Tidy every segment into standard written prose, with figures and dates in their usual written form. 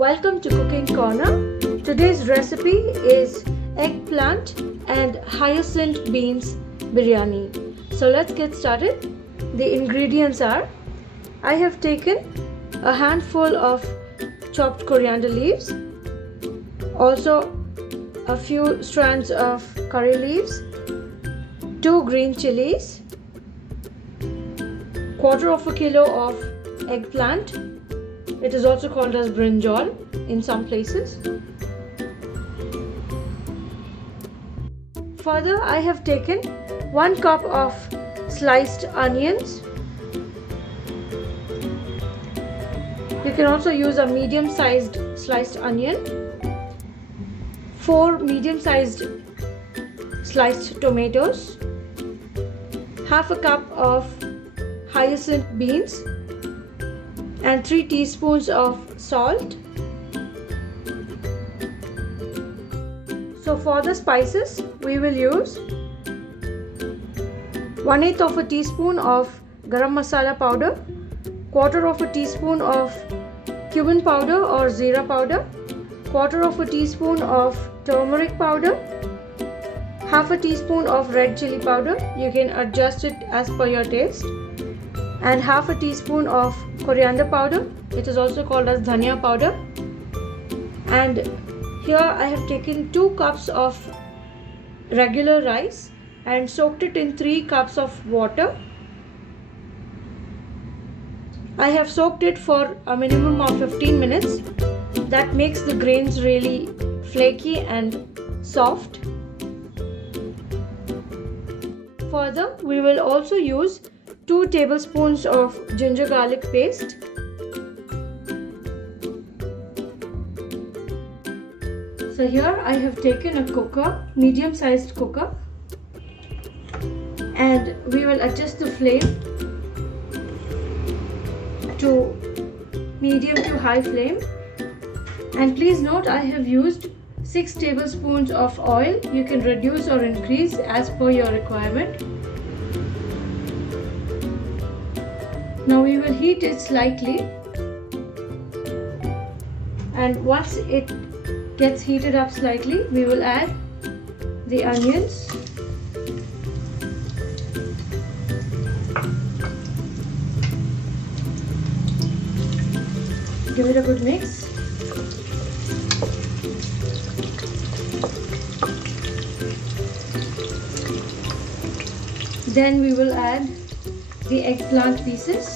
Welcome to Cooking Corner. Today's recipe is eggplant and hyacinth beans biryani. So let's get started. The ingredients are: I have taken a handful of chopped coriander leaves, also a few strands of curry leaves, 2 green chilies, quarter of a kilo of eggplant. It is also called as brinjal in some places. Further, I have taken 1 cup of sliced onions. You can also use a medium-sized sliced onion, 4 medium-sized sliced tomatoes, half a cup of hyacinth beans, and 3 teaspoons of salt. So for the spices, we will use 1/8 of a teaspoon of garam masala powder, quarter of a teaspoon of cumin powder or zira powder, quarter of a teaspoon of turmeric powder, half a teaspoon of red chili powder. You can adjust it as per your taste, and half a teaspoon of coriander powder. It is also called as dhania powder. And here I have taken 2 cups of regular rice and soaked it in 3 cups of water. I have soaked it for a minimum of 15 minutes. That makes the grains really flaky and soft. Further, we will also use 2 tablespoons of ginger garlic paste, so here I have taken a cooker, medium sized cooker, and we will adjust the flame to medium to high flame. And please note, I have used 6 tablespoons of oil. You can reduce or increase as per your requirement. Now we will heat it slightly, and once it gets heated up slightly, we will add the onions, give it a good mix. Then we will add the eggplant pieces.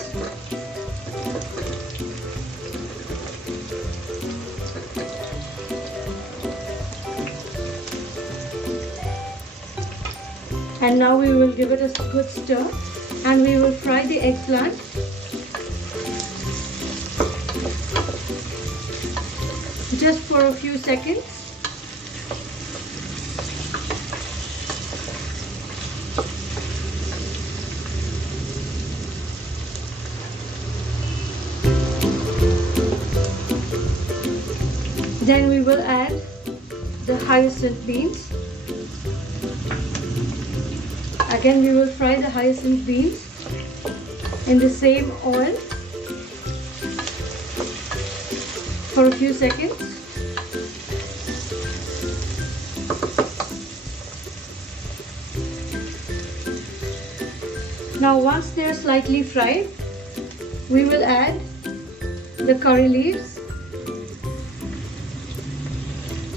And now we will give it a good stir, and we will fry the eggplant. Just for a few seconds. Then we will add the hyacinth beans. Again, we will fry the hyacinth beans in the same oil for a few seconds. Now once they are slightly fried, we will add the curry leaves,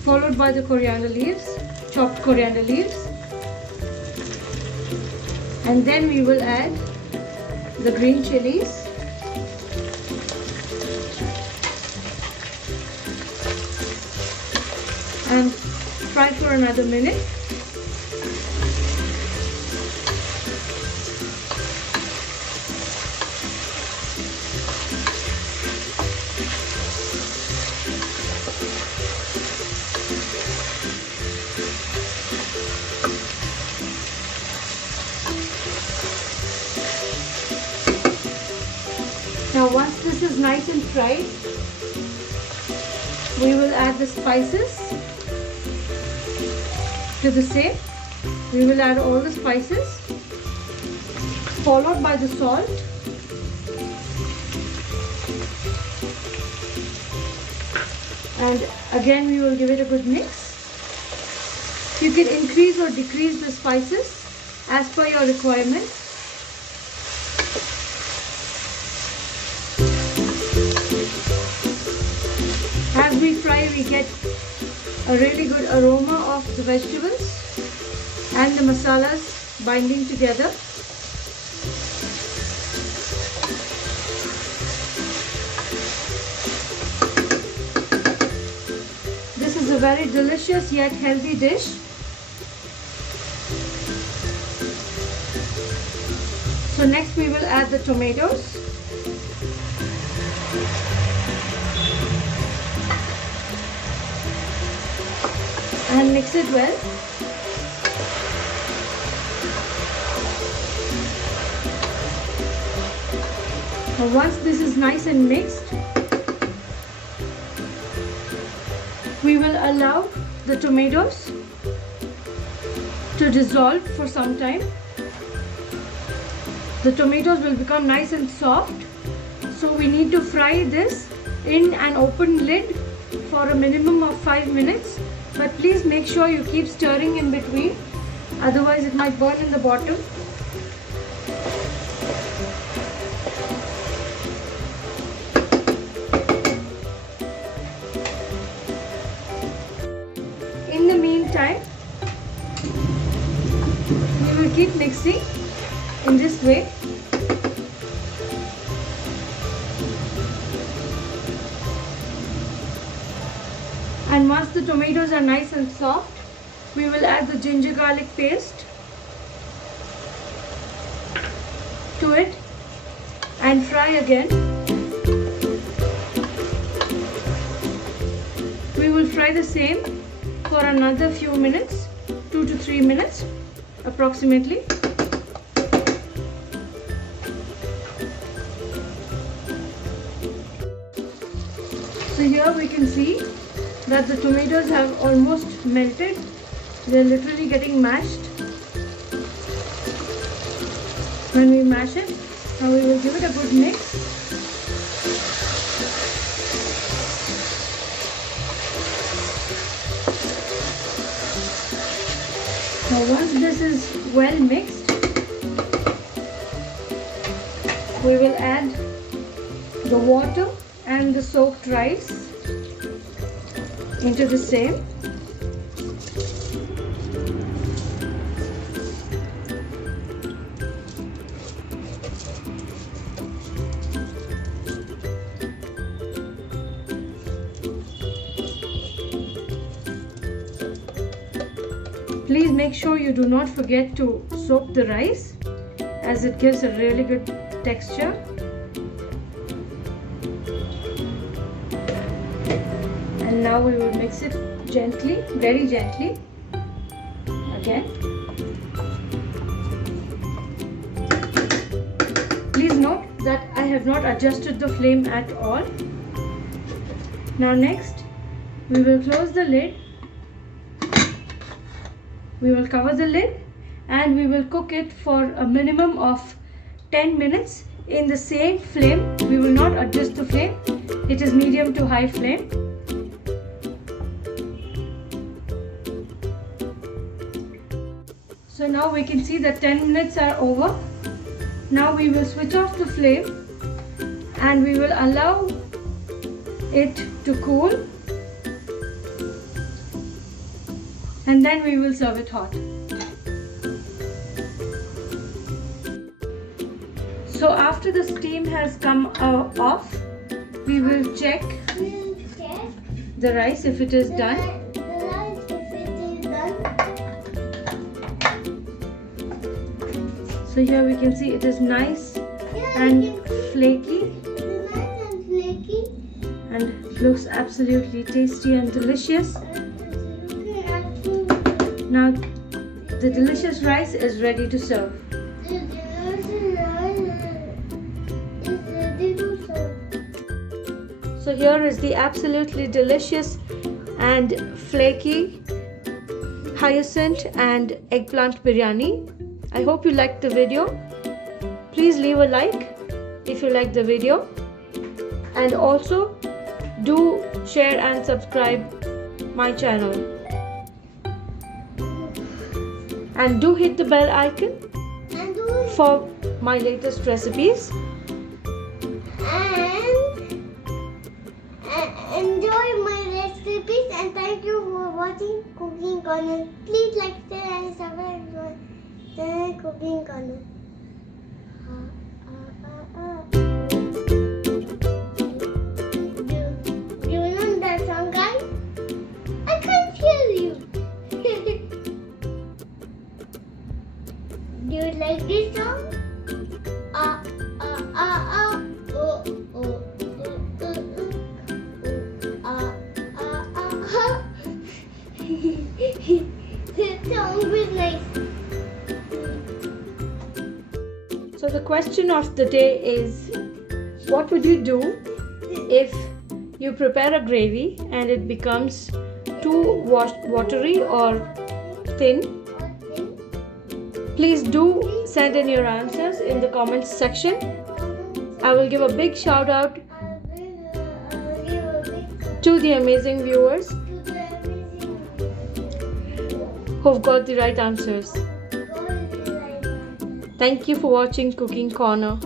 followed by the coriander leaves, chopped coriander leaves, and then we will add the green chilies, and fry for another minute. Now once this is nice and fried, we will add the spices to the same. We will add all the spices, followed by the salt, And again we will give it a good mix. You can increase or decrease the spices as per your requirement. As we fry, we get a really good aroma of the vegetables and the masalas binding together. This is a very delicious yet healthy dish. So next we will add the tomatoes. And mix it well. Now once this is nice and mixed, we will allow the tomatoes to dissolve for some time. The tomatoes will become nice and soft, so we need to fry this in an open lid for a minimum of 5 minutes. But please make sure you keep stirring in between, otherwise it might burn in the bottom. In the meantime, we will keep mixing in this way. And once the tomatoes are nice and soft, we will add the ginger garlic paste to it and fry again. We will fry the same for another few minutes, 2 to 3 minutes approximately. So here we can see that the tomatoes have almost melted. They're literally getting mashed. When we mash it, now we will give it a good mix. Now once this is well mixed, we will add the water and the soaked rice into the same. Please make sure you do not forget to soak the rice, as it gives a really good texture. And now we will mix it gently, very gently again. Please note that I have not adjusted the flame at all. Now next, we will close the lid. We will cover the lid and we will cook it for a minimum of 10 minutes in the same flame. We will not adjust the flame. It is medium to high flame. So now we can see that 10 minutes are over. Now we will switch off the flame and we will allow it to cool, and then we will serve it hot. So after the steam has come off, we will check the rice if it is done. So here we can see it is nice and flaky, and looks absolutely tasty and delicious. Now the delicious rice is ready to serve. So here is the absolutely delicious and flaky hyacinth and eggplant biryani. I hope you liked the video. Please leave a like if you liked the video, and also do share and subscribe my channel. And do hit the bell icon for my latest recipes. And enjoy my recipes, and thank you for watching Cooking Corner. Please like, share and subscribe to my channel Cooking Corner. Do you know that song, guys? I can't hear you. Do you like this song? Oh, oh. This song was nice. So the question of the day is, what would you do if you prepare a gravy and it becomes too watery or thin? Please do send in your answers in the comments section. I will give a big shout out to the amazing viewers who've got the right answers. Thank you for watching Cooking Corner.